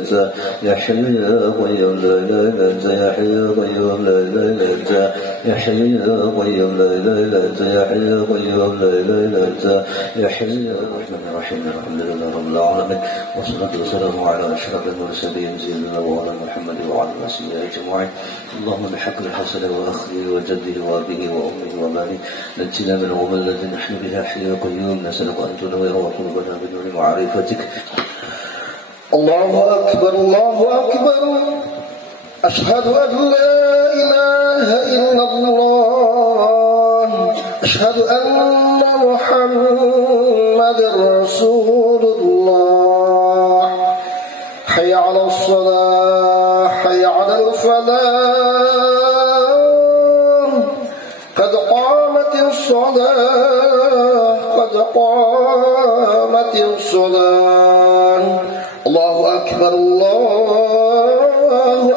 أنت يا حي يا قيوم لا إله إلا أنت يا حي يا قيوم لا إله إلا أنت يا حي يا قيوم لا إله إلا أنت يا حي يا قيوم لا إله إلا أنت يا حي يا الرحمن الرحيم الحمد لله رب العالمين والصلاة والسلام على أشرف المرسلين سيدنا مولانا محمد وعلى آله وصحبه أجمعين اللهم بحق الحسن وأخيه وجده وأبيه وأمه وماله نجنا من الغمل الذي نحن بها حي يا قيوم نسألك أن تنور قلوبنا بنور معرفتك. الله أكبر الله أكبر أشهد أن لا إله إلا الله أشهد أن محمد رسول الله حي على الصلاة حي على الفلاح قد قامت الصلاة قد قامت الصلاة الله أكبر الله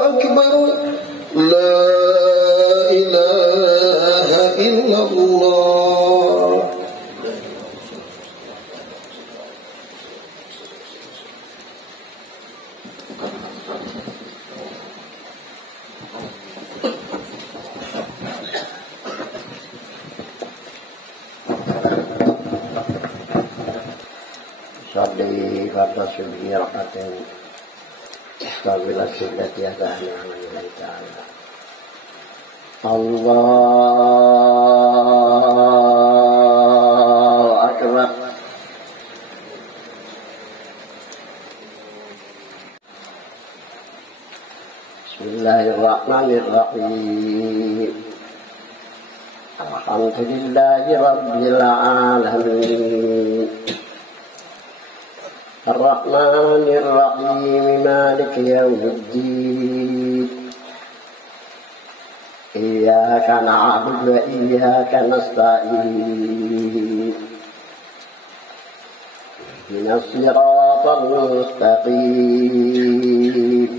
أكبر لا إله إلا الله. Sabdi farda subhi rakatin Istabilah sunnati adahni amanillahi ta'ala. Allahu Akbar. Bismillahirrahmanirrahim. Alhamdulillahi rabbil alamin. الرحمن الرحيم مالك يوم الدين إياك نعبد وإياك نستعين اهدنا الصراط المستقيم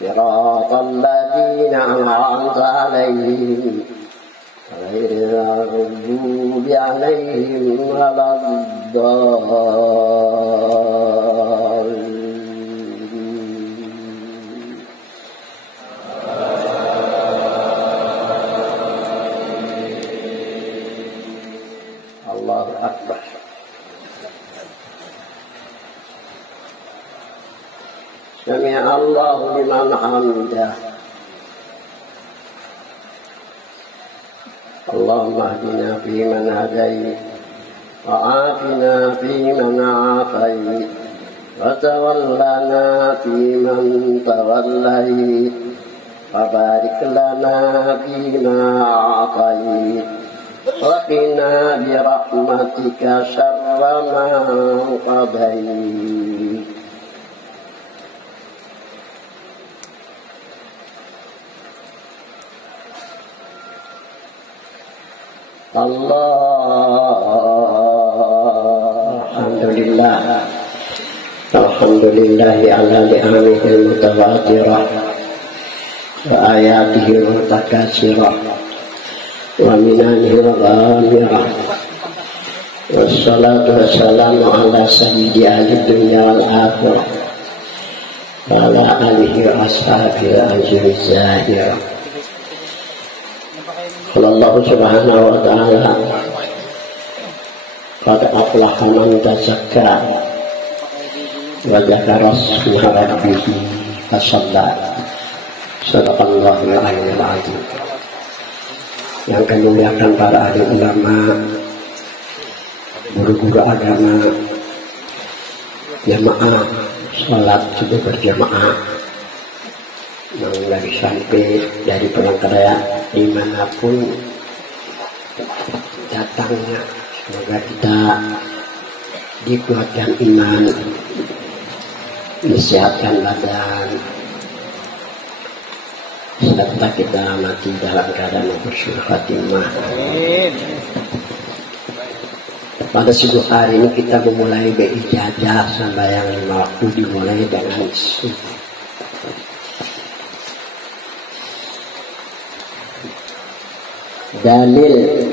صراط الذين أنعمت عليهم غير المغضوب عليهم ولا الضالين. الله أكبر. سمع الله لمن حمده. اللهم اهدنا فيمن هديت وعافنا فيمن عافيت وتولنا فيمن توليت وبارك لنا فيما أعطيت وقنا برحمتك شر ما قضيت. Alhamdulillah Alhamdulillahi ala ni'amihil mutawatirah wa ayatihil mutakasirah wa minanihil ghamirah wassalatu wassalamu ala sayyidi ahli dunya wal akhirah wa ala alihi wa ashabihi ajri zahirah. Allah subhanahu wa ta'ala qad aflaha man tazakka wa dzakara isma rabbih fasalla. Sadaqallahul aliyyil azim. Yang kami muliakan para ahli ulama, guru-guru agama, jamaah sholat subuh berjamaah yang dari sampai dari Palangkaraya dimanapun datangnya, semoga kita dikuatkan iman, disehatkan badan, serta kita mati dalam keadaan husnul khatimah. Pada subuh hari ini kita memulai berijazah sembahyang 5 waktu dimulai dengan subuh. Dalil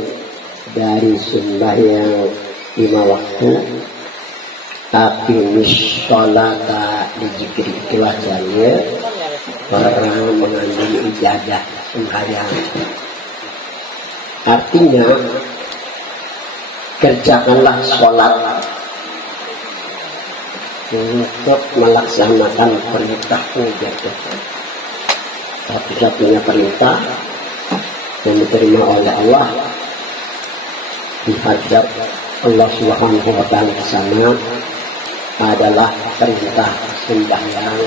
dari sembahyang 5 waktu aqimis sholata di zikri itu asalnya orang mengambil ijadah sembahyang. Artinya kerjakanlah sholat untuk melaksanakan perintahmu gitu. Satu-satunya perintah yang diterima oleh Allah dihadap Allah Subhanahu wa Ta'ala ke sana adalah perintah sembahyang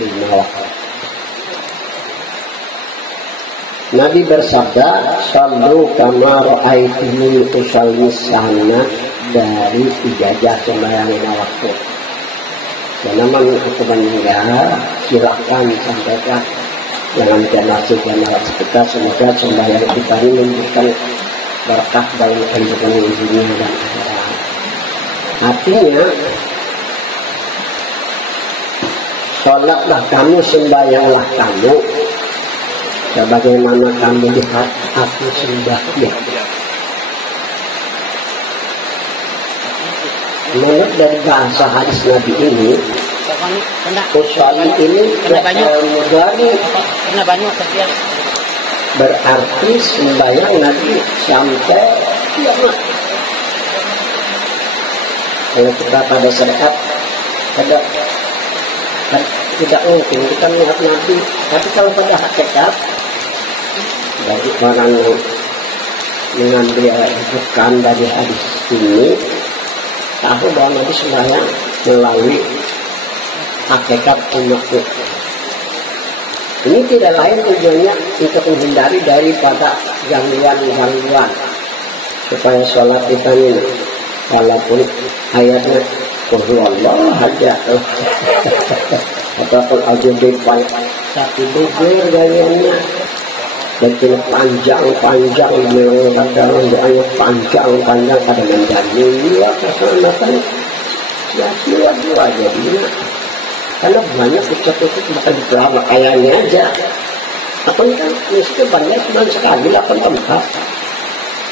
5 waktu. Nabi bersabda, "Shallu kama ra'aitumuni usalli sana," dari ijazah sembahyang 5 waktu. Dan namun aku meninggal, silakan sampaikan dengan generasi kita, semoga sembahyang kita ini memberikan berkah dalam kehidupan dunia dan akhirat. Artinya, sholatlah kamu, sembahyanglah kamu sebagaimana kamu lihat aku sembahyang. Menurut dari bahasa hadis Nabi ini, usolli ini berarti sembahyang Nabi sampai kiamat. Kalau kita pada syariat tidak mungkin kita melihat Nabi, tapi kalau pada hakikat bagi orang yang mengambil rujukan dari hadis ini, tahu bahwa Nabi sembahyang melalui hakikat umatnya. Ini tidak lain tujuannya untuk menghindari daripada gangguan-gangguan supaya sholat kita ini walaupun ayatnya Allah aja ataupun al-jubah tapi dubur gayanya dan tidak panjang-panjang mengatakan doanya panjang-panjang pada menjadi dia keselamatan ya dua-dua jadinya. Karena banyak ucap-ucap bahkan di pelawak kayaknya aja. Apa ini kan mesti banyak cuma sekali 8 tempat.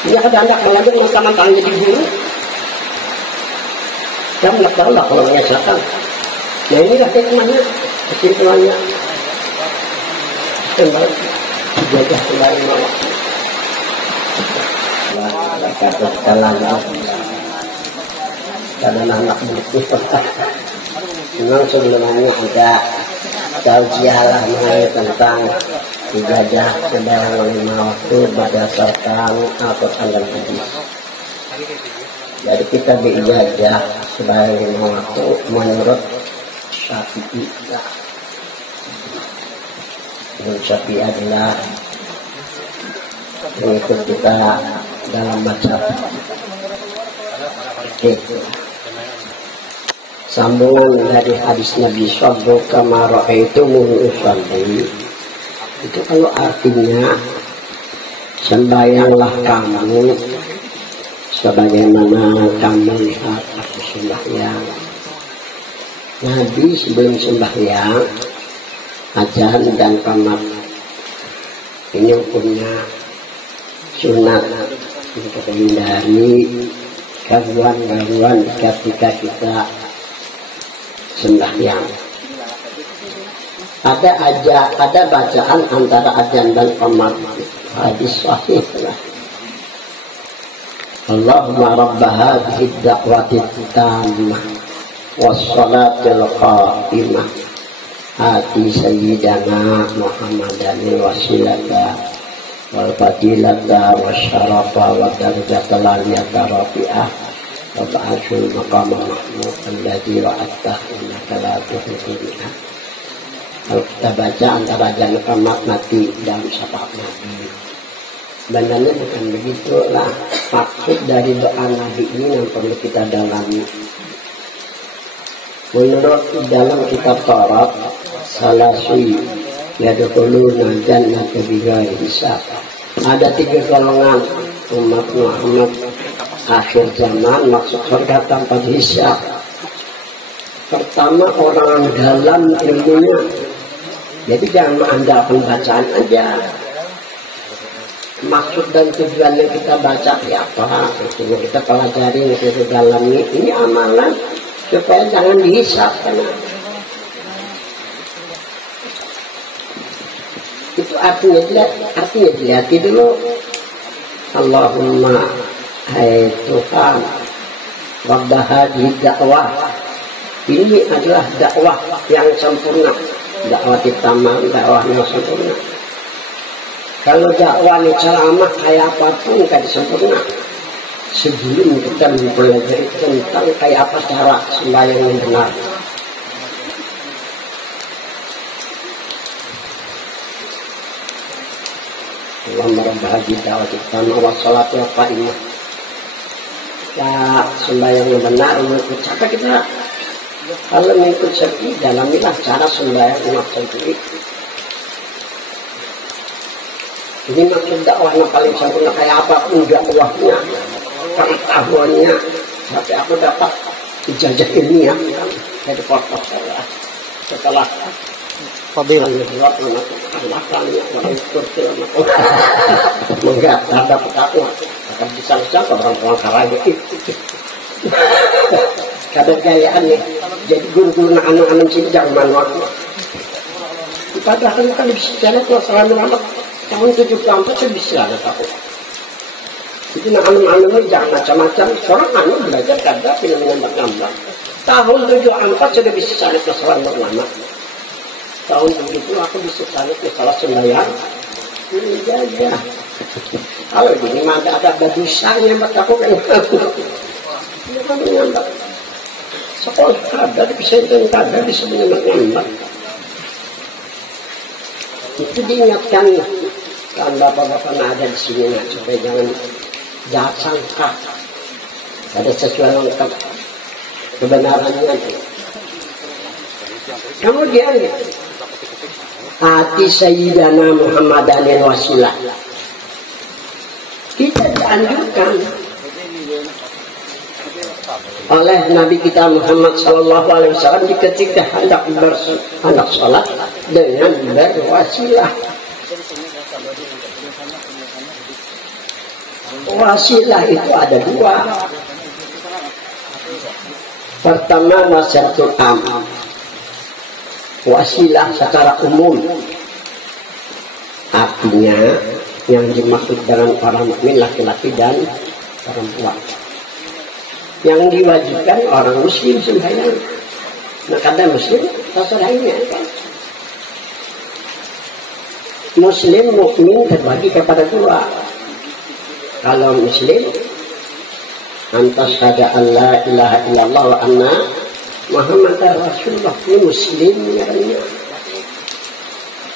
Ini ada anak melanjut mentang-mentang jadi guru. Kamu nggak tahu lah kalau mengajarkan. Nah inilah hikmahnya, kesimpulannya. Kembali jajah kembali malam. Kata kalah karena anak begitu. Memang sebelumnya ada tausiah lah mengenai tentang ibadah sembahyang 5 waktu berdasarkan Al-Quran dan Hadis. Jadi kita beribadah sembahyang 5 waktu menurut Syafi'i. Menurut Syafi'i adalah mengikut kita dalam mazhab. Sambungan dari hadis Nabi Shallallahu kama ra'aitumuni usolli itu kalau artinya sembahyanglah kamu sebagaimana kamu lihat aku sembahyang. Nabi sebelum sembahyang azan dan qamat ini hukumnya sunat untuk menghindari gangguan-gangguan ketika kita sembahyang. Ada bacaan antara azan dan qamat hadis sahih lah. Allahumma rabb hadhihi ad-da'wati tammah was-salatil qa'imah ati sayyidana Muhammadan wasilata wal fadilata wasyarafa wa darajatal aliyata rafi'ah wa ba'asul maqam mahmud alladhi wa'attah innaka la tuhlul mi'ad. Kalau kita baca antara azan qamat mati dalam syafaat Nabi. Sebenarnya bukan begitulah maksud dari doa Nabi ini yang perlu kita dalami. Menurut dalam kitab Taurat salasui yadkhuluna jannata bighairi hisab. Ada 3 golongan umat Muhammad akhir zaman masuk surga tanpa hisab. Pertama orang dalam ilmunya. Jadi jangan mengandalkan bacaan aja. Maksud dan tujuan yang kita baca ya apa? Maksudnya kita pelajari itu dalamnya ini amalan supaya jangan dihisap karena itu artinya dilihat dulu. Allahumma hai Tuhan Rabb hadhihi dakwah, ini adalah dakwah yang sempurna, dakwah tamam, dakwah yang sempurna. Kalau dakwah ini ceramah kayak apapun kan sempurna. Sebelum kita mempelajari tentang kayak apa cara sembahyang yang benar. Allahumma rabb hadhihi da'wati tammah wa salatu qa'imah. Ya, sembahyang yang benar mengikut cara kita. Kalau mengikut seperti dalamilah cara sembahyang umat sendiri. Ini maksud dakwah yang paling sempurna kayak apapun dakwahnya, pengetahuannya. Sampai aku dapat ijazah ilmiah dari pokok saya setelah Fadil enggak dapat aku akan bisa orang-orang karanya itu kadang gayaannya jadi guru-guru anak-anak sini jangan waktu padahal kan bisa jalan kalau selama lama tahun 74 saya bisa ada tahu jadi anak-anak jangan macam-macam orang anak belajar kadang film gambar tahun 74 sudah bisa jalan kalau selama lama tahun begitu aku bisa cari ke salah sembahyang ya kalau ini mah ada badusanya buat aku kan ini kan nyambat sekolah ada bisa ada di sebenarnya nyambat itu diingatkan kan bapak-bapak ada di sini supaya jangan jahat sangka ada sesuatu yang kebenarannya. Kemudian hati Sayyidana Muhammadanil wasilah. Kita dianjurkan oleh Nabi kita Muhammad Sallallahu Alaihi Wasallam ketika hendak sholat dengan berwasilah. Wasilah itu ada dua. Pertama nasihatul am. Wasilah secara umum artinya yang dimaksud dengan orang mukmin laki-laki dan perempuan yang diwajibkan orang muslim sembahyang. Nah kadang muslim terserahnya kan? Muslim mukmin terbagi kepada dua. Kalau muslim antas kada Allah ilaha illallah wa anna Muhammad Rasulullah, ini muslim namanya.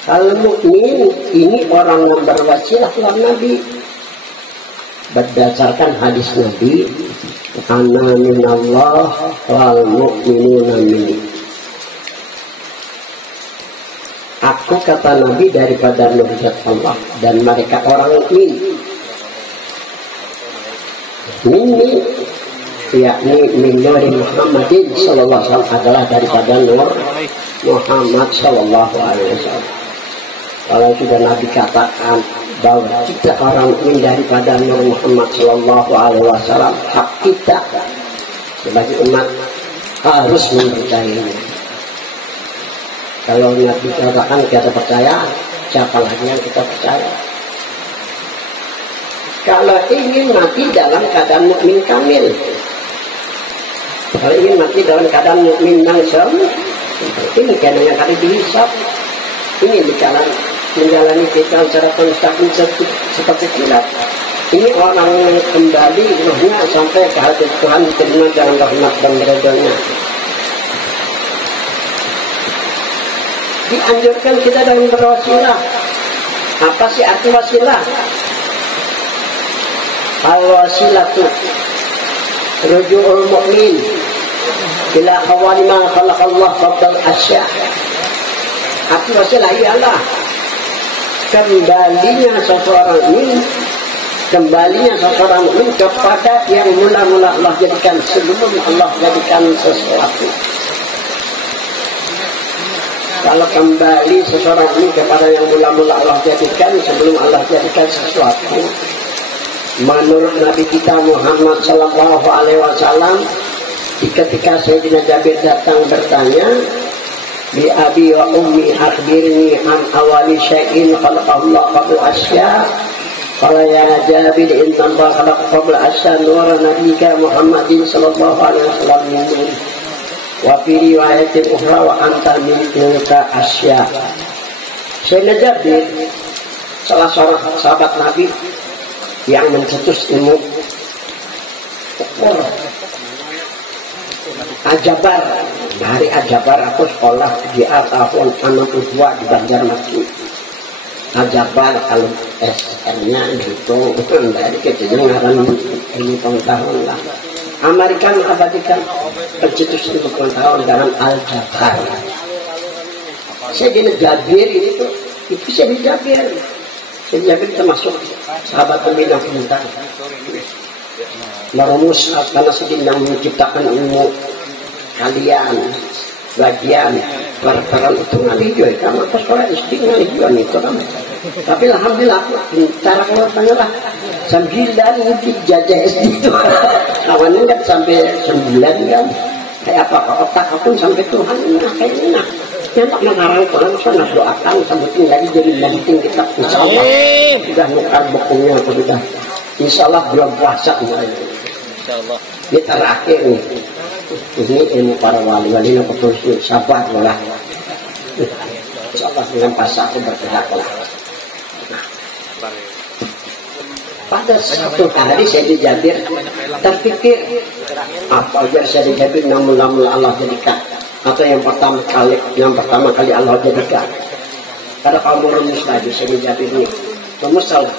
Kalau mukmin ini orang yang berwasilah kepada Nabi berdasarkan hadis Nabi, ana minallah wal mu'minuna minni. Aku kata Nabi daripada mujizat Allah dan mereka orang mukmin. Minni yakni min nuri Muhammadin sallallahu alaihi wasallam adalah daripada nur Muhammad sallallahu alaihi wasallam. Kalau sudah Nabi katakan bahwa kita orang mukmin daripada nur Muhammad sallallahu alaihi wasallam, hak kita sebagai umat harus mempercayainya. Kalau Nabi katakan kita percaya, siapa lagi yang kita percaya? Kalau ingin mati dalam keadaan mukmin kamil, kalau ingin mati dalam keadaan mukmin langsung, ini karena kali dihisap, ini menjalani kita secara konstabil seperti kilat. Ini orang yang kembali rohnya sampai ke hati Tuhan diterima dalam rahmat dan ridhonya. Dianjurkan kita dalam berwasilah. Apa sih arti wasilah? Al-wasilah itu ruju'ul mu'min ila awali ma khalaqallah fadal asya. Arti wasilah ialah kembalinya seseorang mukmin kepada yang mula-mula Allah jadikan sebelum Allah jadikan sesuatu. Kalau kembali seseorang ini kepada yang mula-mula Allah jadikan sebelum Allah jadikan sesuatu, menurut Nabi kita Muhammad Sallallahu Alaihi Wasallam ketika Sayyidina Jabir datang bertanya, bi abi wa ummi akhbirni an awali syai'in khalaqallahu qabla asya. Qala ya Jabir inna Allah khalaqa qabla asya nur nabiyyika Muhammadin sallallahu alaihi wasallam. Wa fi riwayatin ukhra wa anta min tilka asya. Sayyidina Jabir salah seorang sahabat Nabi yang mencetus ilmu ukur Ajabar. Dari Ajabar aku sekolah di tahun 62 di Banjarmasin. Ajabar kalau SR-nya dihitung dari kecilnya ngaran ilmu pengetahuan lah. Amerika mengabadikan pencetus ilmu pengetahuan dengan Al-Jabar. Sayyidina Jabir itu Sayyidina Jabir. Sayyidina Jabir termasuk sahabat pembina pintar. Merumus karena Sayyidina menciptakan ilmu kalian bagian perperan itu nggak juga kamu pas sekolah istiqomah juga itu kan. Tapi alhamdulillah cara keluarnya lah 9 dijajah SD itu awalnya kan sampai 9 kan kayak apa otak aku sampai Tuhan kayaknya enak mengarang Quran sana doakan sampai tinggal jadi penting kita insyaallah sudah nukar bukunya sudah insyaallah belum puasa insyaallah ini terakhir nih. Ini ilmu para wali-wali yang betul sabar lah. Insyaallah dengan pasal aku bergerak lah. Pada satu hari saya di Jabir terpikir apa aja saya di Jabir namun Allah jadikan atau yang pertama kali Allah jadikan. Karena kamu rumus lagi saya di Jabir ini rumus salah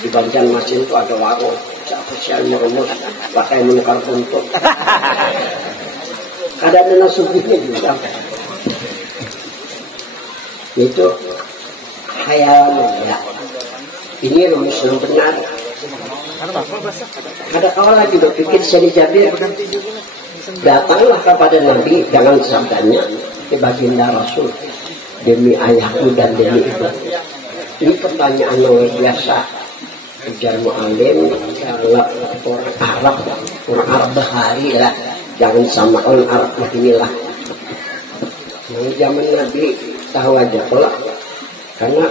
di Banjarmasin itu ada warung. Siapa rumus pakai menukar untuk ada nasubnya juga itu khayalan ya. Ini rumus yang benar. Ada kawan lagi berpikir Sayyidina Jabir datanglah kepada Nabi dengan sabdanya ke baginda Rasul demi ayahku dan demi ibu. Ini pertanyaan luar biasa. Ujar mu'alim kalau orang Arab bahari lah jangan sama orang Arab beginilah. Zaman Nabi tahu aja pula karena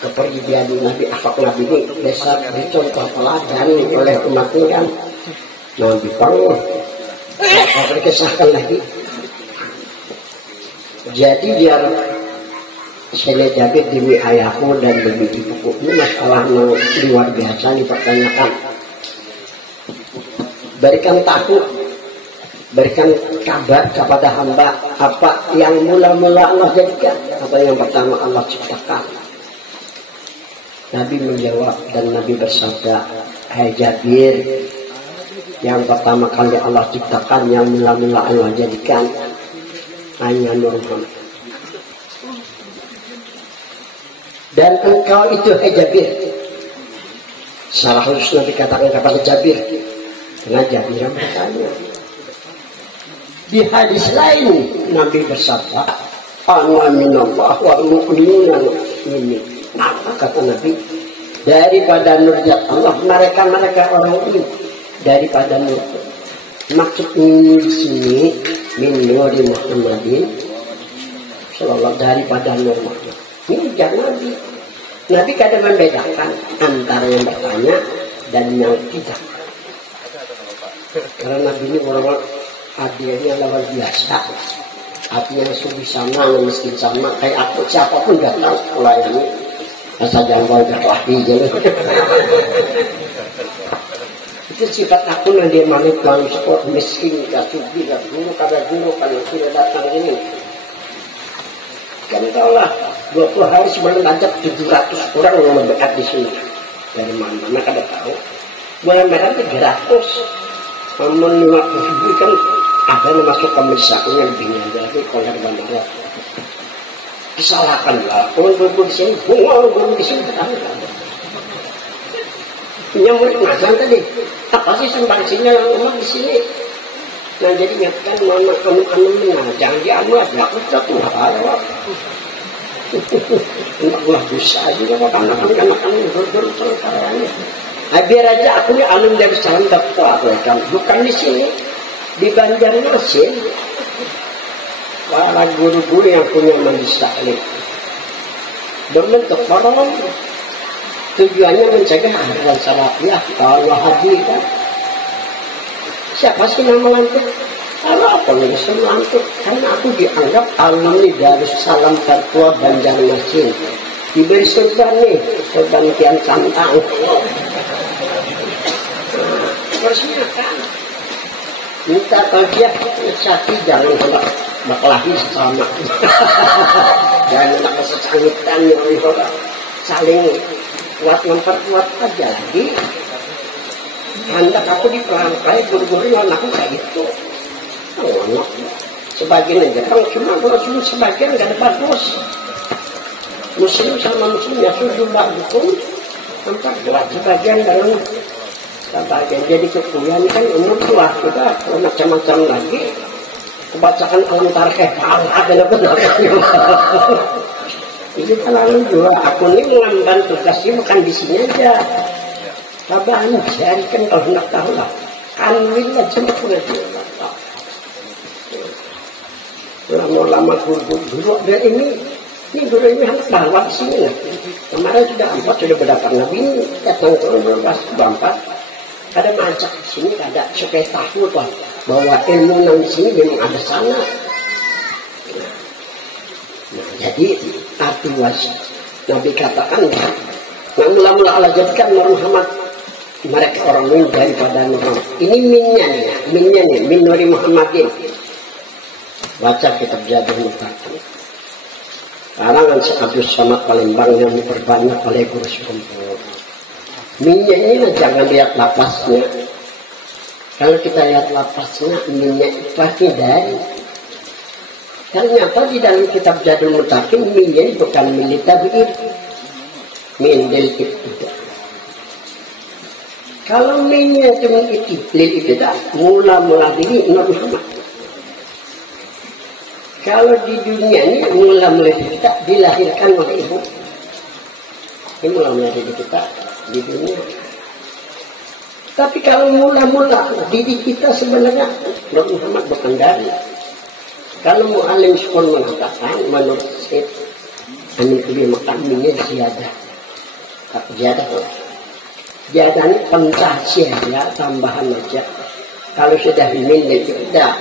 kepribadian Nabi akhlak Nabi ini dasar dicontoh teladan oleh umat ini kan Nabi Panggung apa dikisahkan lagi. Jadi biar Sayyidina Jabir demi ayahku dan demi ibuku ini masalah luar biasa dipertanyakan. Berikan tahu, berikan kabar kepada hamba apa yang mula-mula Allah jadikan, apa yang pertama Allah ciptakan. Nabi menjawab dan Nabi bersabda, hai Jabir, yang pertama kali Allah ciptakan, yang mula-mula Allah jadikan hanya Nur Muhammad. Dan engkau itu hai Jabir. Salah khusus Nabi katakan kepada Jabir. Karena Jabir yang bertanya. Di hadis lain Nabi bersabda, ana minallah wa mu'minuna ini. Apa kata Nabi? Daripada nurjat Allah mereka orang ini daripada nur. Maksud ini di sini min nuri Muhammadin sallallahu daripada nur Muhammad. Ini jangan Nabi kadang membedakan antara yang bertanya dan yang tidak. Karena Nabi ini orang-orang hadiahnya luar biasa. Hatinya subi sama, miskin sama. Kayak aku siapapun gak tahu melayani. Asal jangan gak wahdi jadi. Itu sifat aku yang dia manik lalu sekolah miskin gak subi gak guru kada guru kalau sudah datang ini. Kan tahu lah 20 hari sebelum ngajak 700 orang yang mendekat di sini. Dari mana kada tahu. Bulan merah 300. Namun 50.000 kan ada yang masuk ke misalnya lebih dari kolar bandara. Disalahkan lah. Kalau di sini, belum di sini yang murid ngajar tadi. Apa sih sumbangsinya yang umum di sini? Nah jadi nyatakan mana anu jangan diamuat ya kita tuh harap. Enggak bisa juga karena dur biar aja aku nih alum dari sekarang dapat apa kan bukan di sini di Banjarmasin para guru-guru yang punya majelis taklim berbentuk forum, tujuannya mencegah aliran salafiyah kawan Wahabi kan. Siapa sih nama lantik? Kalau aku langsung lantik, karena aku dianggap alumni Darussalam Fatwa Banjarmasin, diberi surban nih, surban Kian Santang. Terusnya kan minta tausiah Syaki jangan berkelahi sama, jangan kesesanggutan saling kuat memperkuat aja lagi. Hendak aku diperantai guru-guru yang aku kayak gitu. Sebagian aja kan cuma kalau sebagian gak ada bagus. Muslim sama muslim ya sudah dukung, tempat gerak sebagian dalam sebagian jadi kekuyan kan umur tua sudah macam-macam lagi. Kebacakan alam tarikh ada benar. Itu terlalu juga. Aku ini mengemban tugasnya bukan di sini aja. Bapak jadikan kalau nak tahu lah. Kanwinnya jemput aja. Lama-lama guru dan ini guru ini harus bawa sini. Kemarin sudah 4 sudah berdapat Nabi datang ke 12 ada macam di sini ada supaya tahu bahwa ilmu yang di sini memang ada sana. Nah, jadi arti wajib Nabi katakan mula-mula Allah jadikan Muhammad mereka orang lain daripada Muhammad. Ini minnya nih min Nuri Muhammadin. Baca kitab Jadul Mutaqin. Karangan Abdul Samad Palembang yang diperbanyak oleh guru sepuh. Minyak ini jangan lihat lapasnya. Kalau kita lihat lapasnya, minyak pasti dari. Ternyata di dalam kitab Jadul Mutaqin minyak bukan milik tabi'in, milik itu. Kalau minyak itu milik itu dah mula-mula diri Nabi Muhammad. Kalau di dunia ini mula-mula kita dilahirkan oleh ibu. Ini mula-mula diri kita di dunia. Tapi kalau mula-mula diri kita sebenarnya Nabi Muhammad bukan dari. Kalau mu'alim sekolah mengatakan menurut Syed Amin Kubi makaminya ziyadah. Ziyadah ini pencacian ya, tambahan aja. Kalau sudah min tidak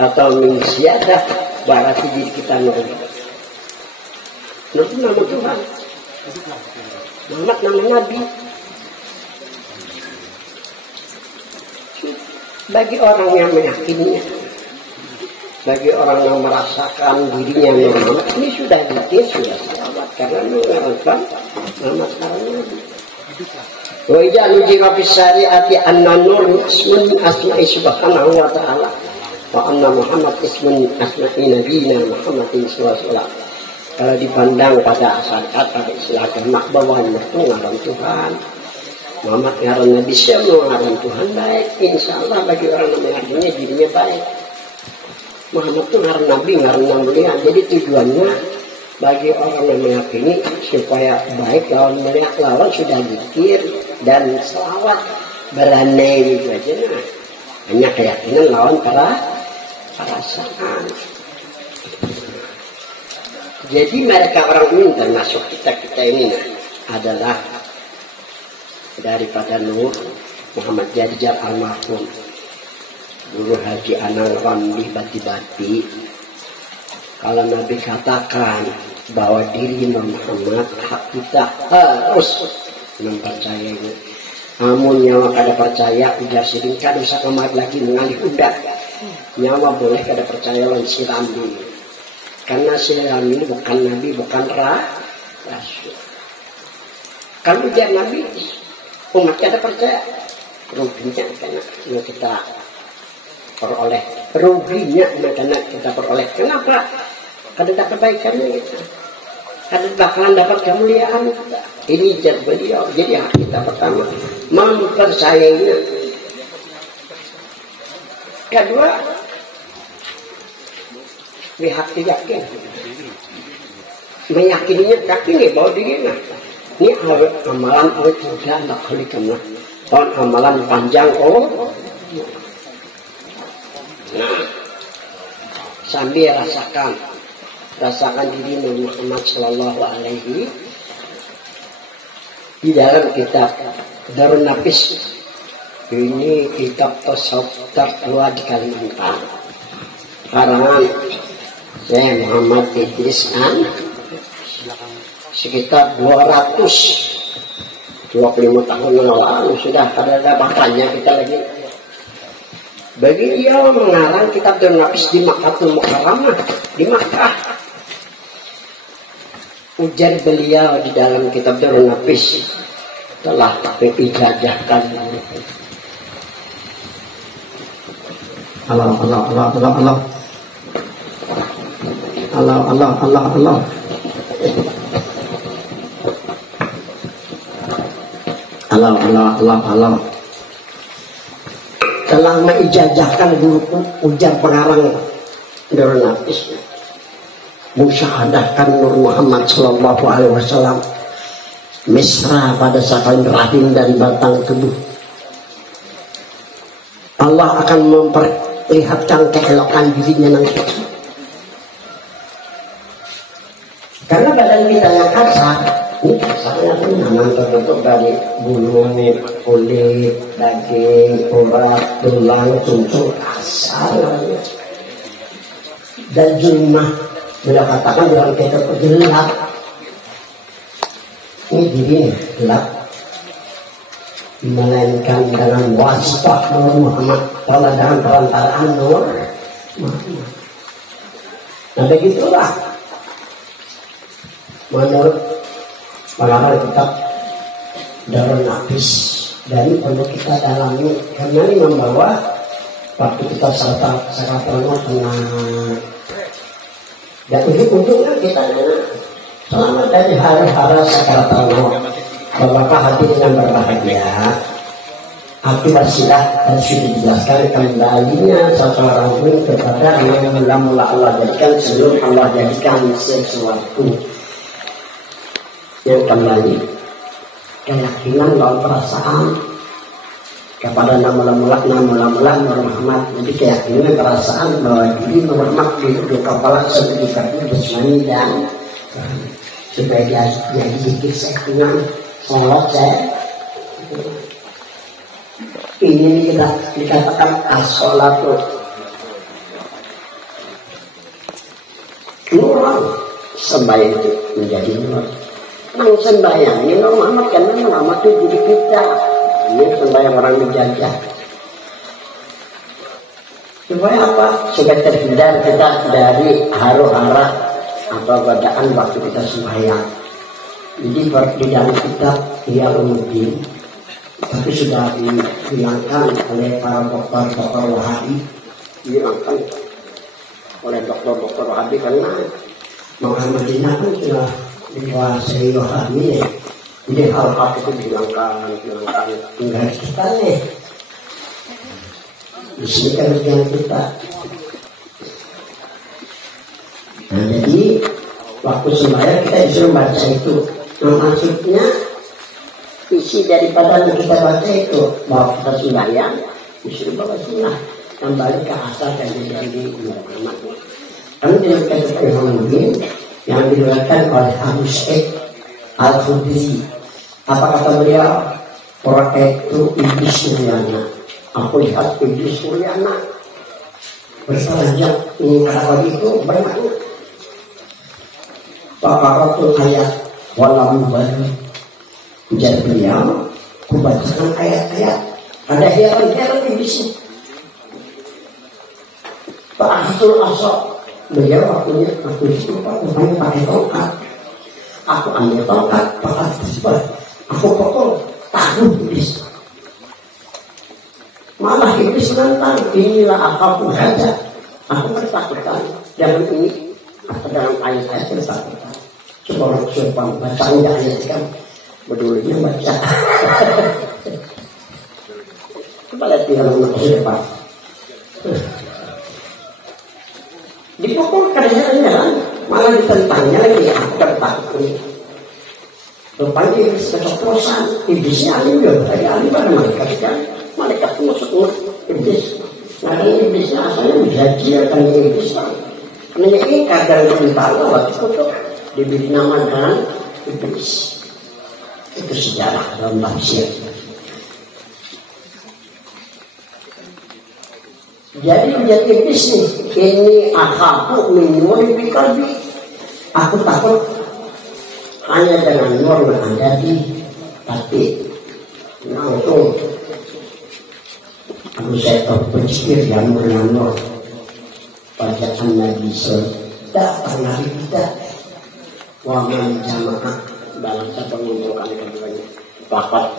atau min ziyadah berarti diri kita nol. Itu nama Tuhan. Muhammad nama Nabi. Bagi orang yang meyakininya, bagi orang yang merasakan dirinya Muhammad, ini sudah ditis, sudah selamat karena mengharapkan Muhammad sekarang. Wa idza nujira fi syari'ati anna nur ismun asma'i subhanahu wa ta'ala wa anna Muhammad ismun asma'i nabiyina Muhammadin sallallahu alaihi wasallam. Kalau dipandang pada syariat pada istilah agama bahwa itu ngaran Tuhan, Muhammad ngaran Nabi semua ngaran Tuhan baik, insyaallah bagi orang yang meyakini dirinya baik. Muhammad itu ngaran Nabi, ngaran yang mulia. Jadi tujuannya bagi orang yang meyakini supaya baik lawan melihat lawan sudah zikir dan selawat berani gitu aja. Nah, hanya keyakinan lawan perasaan. Jadi mereka orang ini termasuk kita ini adalah daripada Nur Muhammad Jadjar almarhum Guru Haji Anang Ramli Bati-Bati. Kalau Nabi katakan bahwa diri Muhammad hak kita harus mempercayainya. Namun nyawa kada percaya udah sering kada usah kemat lagi mengalih udah. Nyawa boleh kada percaya lawan siram ini. Karena siram ini bukan Nabi, bukan Rasul. Kalau dia Nabi, umat kada percaya. Ruginya karena kita peroleh. Ruginya karena kita peroleh. Kenapa? Kada ada kebaikannya kita. Kada bakalan dapat kemuliaan kita. Ini jadi beliau. Jadi hak kita pertama mempercayainya. Kedua, lihat yakin. Meyakininya yakin bahwa dirinya. Ini amalan awet muda tak kali kena. Amalan panjang sambil rasakan diri Nabi Muhammad Sallallahu Alaihi di dalam kitab Darun Nafis. Ini kitab tasawuf tertua di Kalimantan, karangan Syekh Muhammad Idris An, sekitar 225 tahun yang lalu sudah ada bahkannya kita lagi. Bagi dia mengarang kitab Darun Nafis di Makkatul Mukarramah, di Makkah. Ujar beliau di dalam kitab Darun Nafis telah diijazahkan. Allah. Telah mengijazahkan guruku, ujar pengarang Darun Nafis, musyahadahkan Nur Muhammad Sallallahu Alaihi Wasallam mesra pada sahabat rahim dan batang tubuh. Allah akan memperlihatkan keelokan dirinya nanti. Karena badan kita yang kasar, ini kasarnya itu memang terbentuk dari bulu, kulit, daging, urat, tulang, sumsum, kasar. Dan jumlah beliau katakan dalam kitab gelap. Ini diri gelap, melainkan dengan wasifah Nur Muhammad, kalau dengan perantaraan Nur Muhammad. Nah begitulah menurut pengarang kitab Darun Nafis, dan perlu kita dalami karena ini membawa waktu kita sangat tenang. Dan ujung-ujungnya kita selamat dari hari-hari sakaratul maut. Bapak hati dengan berbahagia, hati bersilah, dan sudah dijelaskan kembalinya seseorang pun kepada yang mula-mula Allah jadikan sebelum Allah jadikan sesuatu yang kembali keyakinan dan perasaan kepada mula-mula Nur Muhammad. Jadi keyakinan perasaan bahwa diri Nur Muhammad di kepala seperti kaki jasmani dan supaya dia zikir sekungan sholat saya. Ini kita dikatakan as-sholatu nur, sembahyang itu menjadi nur. Nang sembahyang ini Nur Muhammad karena Muhammad itu jadi kita. Ini sembahyang orang dijajah. Supaya apa? Supaya terhindar kita dari huru-hara atau godaan waktu kita sembahyang. Jadi di dalam kitab Iyalumuddin, tapi sudah dihilangkan oleh para dokter Wahabi, dihilangkan oleh dokter Wahabi karena Muhammadiyah kan sudah dikuasai Wahabi. Jadi hal-hal itu dihilangkan tinggal kita nih. Di sini kan yang kita. Nah jadi waktu sembahyang kita disuruh baca itu. Nah maksudnya isi daripada yang kita baca itu bahwa kita sembahyang disuruh baca sunnah kembali ke asal dan jadi Muhammad. Kami diriwayatkan oleh Muhammad yang diriwayatkan oleh Abu Sa'id Al-Khudri. Apa kata beliau? Orang itu iblis Suryana. Aku lihat iblis Suryana berselanjak mengingkari itu bermakna. Pakaratul ayat walau baru. Ujar beliau, kubacakan ayat-ayat. Ada heran-heran iblis. Pakaratul asok. Beliau waktunya aku lupa rupanya pakai tongkat. Aku ambil tongkat, pakai tersebut. Aku pokok takut iblis. Malah iblis menantang, inilah aku saja. Aku ketakutan. Jangan ini apa dalam ayat-ayat ketakutan. Coba orang siapa baca enggak ayat kan? Bedulinya baca. Coba lihat di dalam siapa. Dipukul kadang-kadang malah ditentangnya lagi. Aku ketakutan. Rupanya iblis keceplosan. Iblisnya alim juga. Tadi alim pada malaikat kan. Malaikat itu masuk iblis. Nah iblisnya asalnya bisa dia kan iblis. Ini kadang beritahu waktu itu diberi nama dengan iblis. Itu sejarah dalam tafsir. Jadi menjadi iblis nih. Ini akhafu min nuri fi qalbi. Aku takut hanya dengan nur yang ada di hati. Langsung aku saya berpikir yang nur. Bacaan Nabi datang Nabi kita waman jamaah dalam satu mengumpulkan keduanya bapak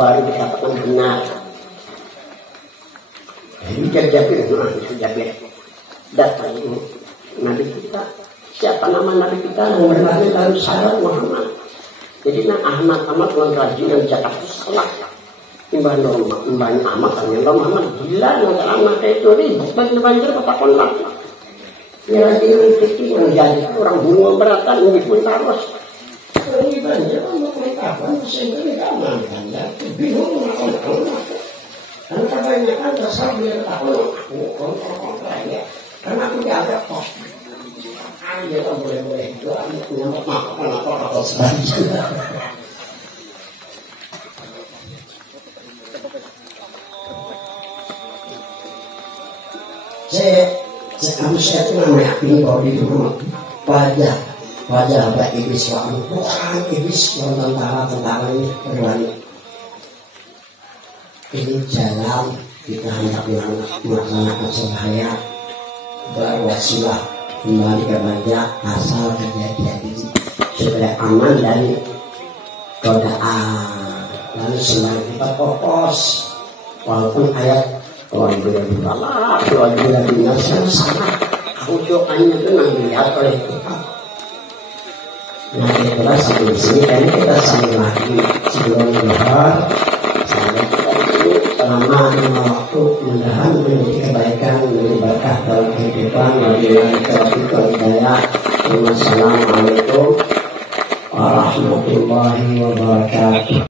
baru dikatakan benar. Jadi Jabir datang Nabi kita. Siapa nama Nabi kita? Namanya harus sahabat Muhammad. Jadi Ahmad rajin dan Jakarta salah. Imbah Ahmad tanya Muhammad gila yang anak itu ribut banjir bapak kontak. Ya ini kecil yang jadi orang bunga beratan ini pun taros. Ini banjir mau kapan sehingga tidak aman kan ya. Bingung orang. Karena kebanyakan dasar biar tahu kontrol ya. Karena aku jaga kos. Dia tak boleh itu anaknya makan apa saja. Saya itu namanya ini bahwa di rumah wajah apa iblis bukan iblis yang tentara ini berlari. Ini jalan kita hendak melaksanakan sebaya berwasilah kembali kepada asal kejadian ini supaya aman dari godaan. Lalu selain kita fokus walaupun ayat Alhamdulillah sama rujukannya itu yang dilihat oleh kita. Nah itulah sampai di sini kan kita sambil lagi sebelum duhur sampai kita itu selama 5 waktu mudah-mudahan menjadi kebaikan menjadi berkah dalam kehidupan. Wabillahi taufiq wal hidayah. Wassalamualaikum warahmatullahi wabarakatuh.